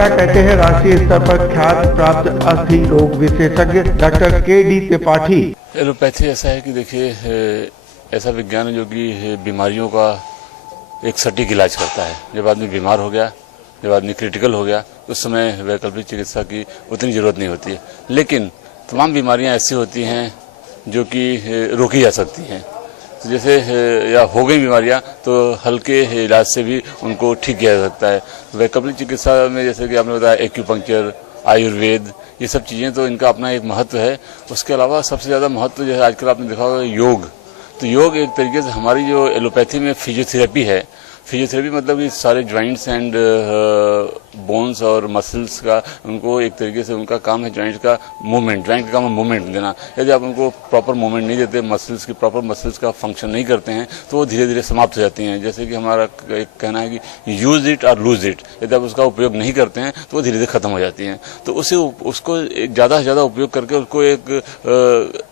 क्या कहते हैं राष्ट्रीय स्तर पर ख्याति प्राप्त अस्थि रोग विशेषज्ञ डॉक्टर के.डी. त्रिपाठी। एलोपैथी ऐसा है कि देखिए, ऐसा विज्ञान है जो कि बीमारियों का एक सटीक इलाज करता है। जब आदमी बीमार हो गया, जब आदमी क्रिटिकल हो गया, उस समय वैकल्पिक चिकित्सा की उतनी ज़रूरत नहीं होती है। लेकिन तमाम बीमारियां ऐसी होती हैं जो कि रोकी जा सकती हैं। तो जैसे या हो गई बीमारियां तो हल्के इलाज से भी उनको ठीक किया जा सकता है। वैकल्पिक चिकित्सा में जैसे कि आपने बताया एक्यूपंक्चर, आयुर्वेद, ये सब चीज़ें तो इनका अपना एक महत्व है। उसके अलावा सबसे ज़्यादा महत्व जो है आजकल आपने देखा होगा योग। तो योग एक तरीके से हमारी जो एलोपैथी में फिजियोथेरेपी है, फिजियोथेरेपी मतलब कि सारे जॉइंट्स एंड बोन्स और मसल्स का उनको एक तरीके से उनका काम है जॉइंट का मूवमेंट, जॉइंट का काम है मूवमेंट देना। यदि आप उनको प्रॉपर मूवमेंट नहीं देते, मसल्स की प्रॉपर मसल्स का फंक्शन नहीं करते हैं तो वो धीरे धीरे समाप्त हो जाती हैं। जैसे कि हमारा एक कहना है कि यूज इट और लूज इट, यदि आप उसका उपयोग नहीं करते हैं तो वो धीरे धीरे खत्म हो जाती हैं। तो उसको ज़्यादा से ज़्यादा उपयोग करके उसको एक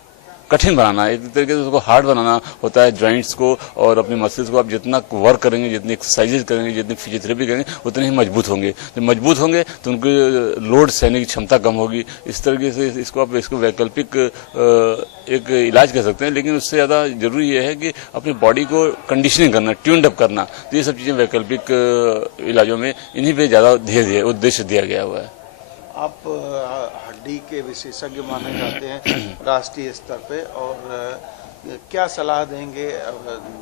कठिन बनाना, एक तरीके से उसको हार्ड बनाना होता है जॉइंट्स को। और अपनी मसल्स को आप जितना वर्क करेंगे, जितनी एक्सरसाइजेज करेंगे, जितनी फिजियोथेरेपी करेंगे, उतने ही मजबूत होंगे। जब मजबूत होंगे तो उनकी लोड सहने की क्षमता कम होगी। इस तरीके से इसको वैकल्पिक एक इलाज कह सकते हैं। लेकिन उससे ज़्यादा जरूरी ये है कि अपनी बॉडी को कंडीशनिंग करना, ट्यून्ड अप करना। तो ये सब चीज़ें वैकल्पिक इलाजों में इन्हीं पर ज़्यादा उद्देश्य दिया गया हुआ है। आप हड्डी के विशेषज्ञ माने जाते हैं राष्ट्रीय स्तर पे, और क्या सलाह देंगे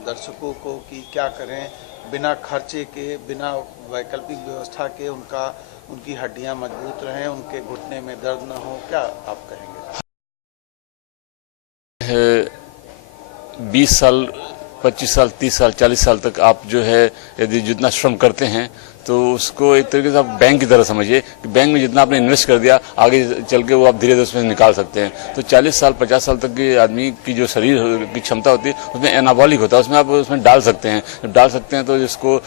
दर्शकों को कि क्या करें बिना खर्चे के, बिना वैकल्पिक व्यवस्था के उनकी हड्डियां मजबूत रहें, उनके घुटने में दर्द न हो, क्या आप कहेंगे? 20 साल, 25 साल, 30 साल, 40 साल तक आप जो है यदि जितना श्रम करते हैं तो उसको एक तरीके से आप बैंक की तरह समझिए कि बैंक में जितना आपने इन्वेस्ट कर दिया, आगे चल के वो आप धीरे धीरे उसमें निकाल सकते हैं। तो 40 साल, 50 साल तक के आदमी की जो शरीर की क्षमता होती है उसमें एनाबॉलिक होता है, उसमें आप उसमें डाल सकते हैं। जब डाल सकते हैं तो इसको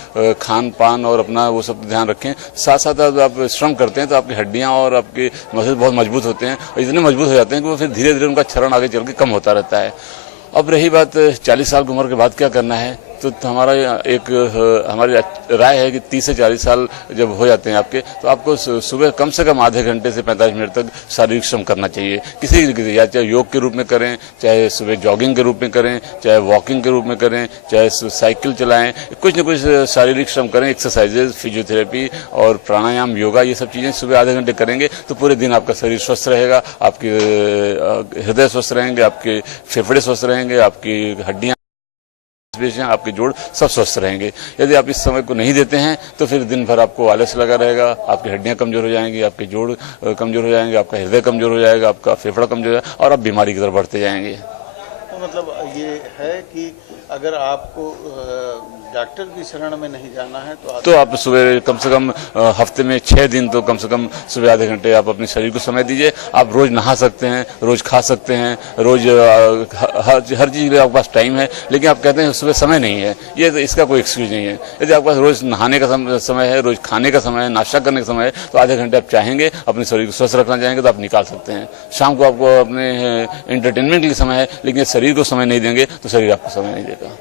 खान पान और अपना वो सब ध्यान रखें। साथ साथ आप श्रम करते हैं तो आपकी हड्डियाँ और आपके मसल बहुत मजबूत होते हैं, और इतने मजबूत हो जाते हैं कि वो फिर धीरे धीरे उनका क्षरण आगे चल के कम होता रहता है। अब रही बात 40 साल की उम्र के बाद क्या करना है, तो हमारी राय है कि 30 से 40 साल जब हो जाते हैं आपके, तो आपको सुबह कम से कम आधे घंटे से 45 मिनट तक शारीरिक श्रम करना चाहिए। किसी तरीके से, या चाहे योग के रूप में करें, चाहे सुबह जॉगिंग के रूप में करें, चाहे वॉकिंग के रूप में करें, चाहे साइकिल चलाएं, कुछ न कुछ शारीरिक श्रम करें। एक्सरसाइजेज, फिजियोथेरेपी और प्राणायाम, योगा, ये सब चीज़ें सुबह आधे घंटे करेंगे तो पूरे दिन आपका शरीर स्वस्थ रहेगा, आपके हृदय स्वस्थ रहेंगे, आपके फेफड़े स्वस्थ रहेंगे, आपकी हड्डियाँ, आपके जोड़ सब स्वस्थ रहेंगे। यदि आप इस समय को नहीं देते हैं तो फिर दिन भर आपको आलस लगा रहेगा, आपकी हड्डियां कमजोर हो जाएंगी, आपके जोड़ कमजोर हो जाएंगे, आपका हृदय कमजोर हो जाएगा, आपका फेफड़ा कमजोर हो जाएगा और आप बीमारी की तरफ बढ़ते जाएंगे। तो मतलब ये है कि अगर आपको डॉक्टर की शरण में नहीं जाना है तो आप सुबह कम से कम हफ्ते में 6 दिन तो कम से कम सुबह आधे घंटे आप अपने शरीर को समय दीजिए। आप रोज नहा सकते हैं, रोज खा सकते हैं, रोज हर चीज़ के लिए आपके पास टाइम है। लेकिन आप कहते हैं सुबह समय नहीं है, ये तो इसका कोई एक्सक्यूज नहीं है। यदि आपके पास रोज नहाने का समय है, रोज खाने का समय है, नाश्ता करने का समय है, तो आधे घंटे आप चाहेंगे अपने शरीर को स्वस्थ रखना चाहेंगे तो आप निकाल सकते हैं। शाम को आपको अपने एंटरटेनमेंट के लिए समय है, लेकिन शरीर को समय नहीं देंगे तो शरीर आपको समय नहीं देगा।